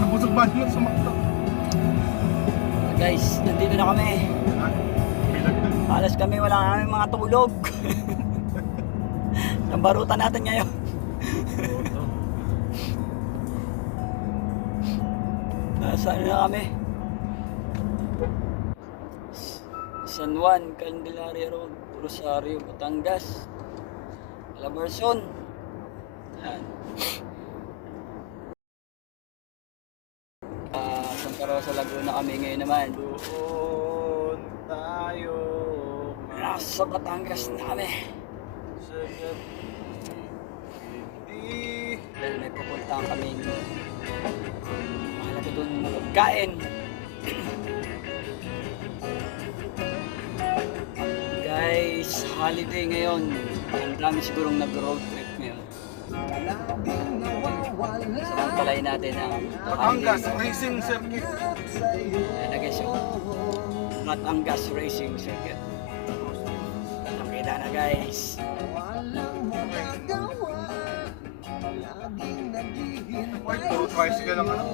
Nabusog ba naman sa makto? Guys, nandito na kami. Alas kami, wala na kami mga tulog. Ang barutan natin ngayon. Nasaan na kami? San Juan, Candelaria Road, Rosario, Batangas, Calabarzon. Yan. Santa Rosa, Laguna kami ngayon naman. Doon tayo. Nasa Batangas na kami. Dahil may pupuntahan kami. Mahalaga doon magkain. Guys, holiday ngayon. Ang dami sigurong nag-road trip ngayon. Samantalayin natin ang Batangas Racing Circuit. ayan na guys yung Batangas Racing Circuit. Nakita na guys. Ay, puro tricycle lang ano.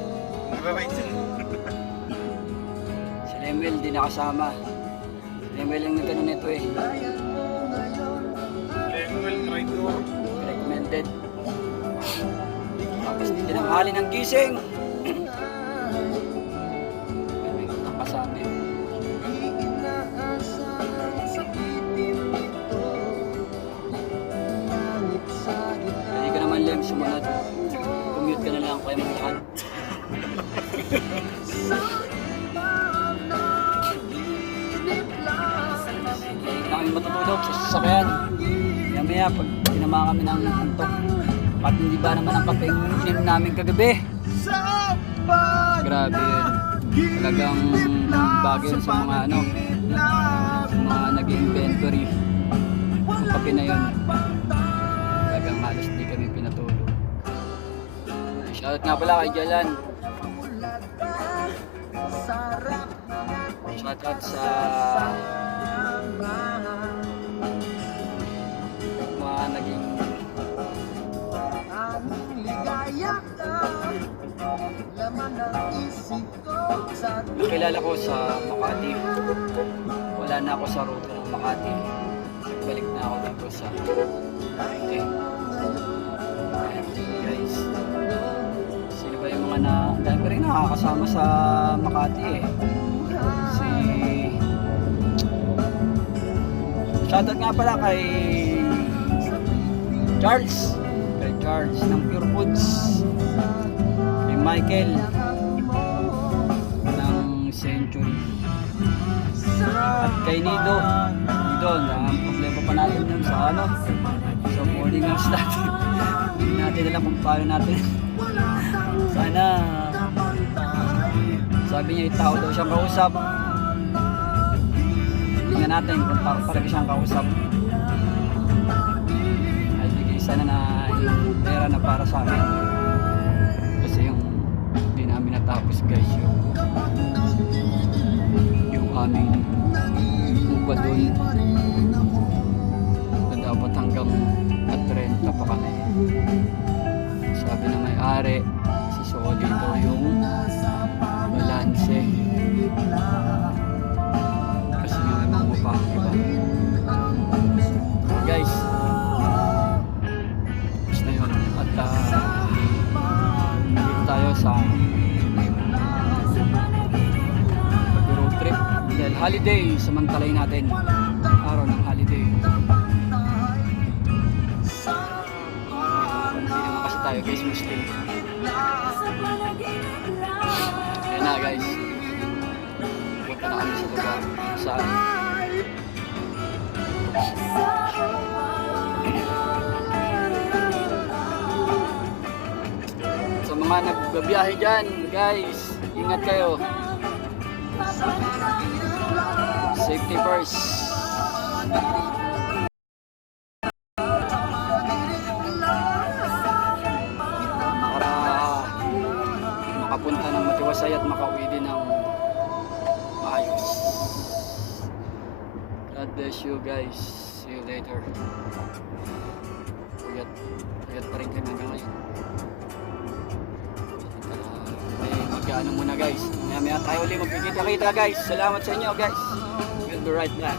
Nagra-racing. Si Lemel di nakasama. Si Lemel ang nagano nito eh. Lemuel Rider. Recommended. Tapos di tinanghali ng gising. May nakasama yun. Hindi ka naman Lem sumunod. Commute ka na lang kaya maglakad. Hindi na kami matutulog sa sasakyan. Maya pag tinama kami ng antok. At hindi ba naman ang kapeng inim namin kagabi. Grabe yun. Talagang bagay yun sa mga ano, sa mga nag-inventory. Ang kape na yun. Talagang halos di kami pinatulog. Shoutout nga pala kay Jalan. Shoutout sa mga naging nakilala ko sa Makati. Wala na ako sa ruta ng Makati. Nagbalik na ako dito sa Makati. Guys, sino ba yung mga dahil ko rin nakakasama sa Makati eh. Si shoutout nga pala kay Charles. Kay Charles ng Pure Foods. Kay Michael ng Century. At kay Nido. Nido, ang problema pa natin yun sa ano, sa morning house natin. Hindi natin alam kung paano natin. Sana sabi niya itao daw siyang kausap. Tingnan natin kung tao talaga siyang kausap. Ay bigay sana na yung pera na para sa amin. Kasi yung hindi namin natapos guys yung aming upa doon na dapat hanggang at 30 pa kami. Sabi na may-ari si Soli daw yung balanse. Kasi yung ibang upa iba. Guys, tapos na yun. At nandito tayo sa road trip. Dahil holiday, samantalay natin. Araw ng holiday. Hindi naman kasi tayo guys Muslim. Ayan na guys. Punta na kami sa lugar saan sa mga nagbabiyahe dyan guys, ingat kayo. Safety first. Para makapunta ng matiwasay at makauwi din ng maayos. God bless you guys. See you later. Puyat pa rin kami hanggang ngayon. May ano muna guys. Maya tayo ulit magkikita-kita guys. Salamat sa inyo guys. We'll be right back.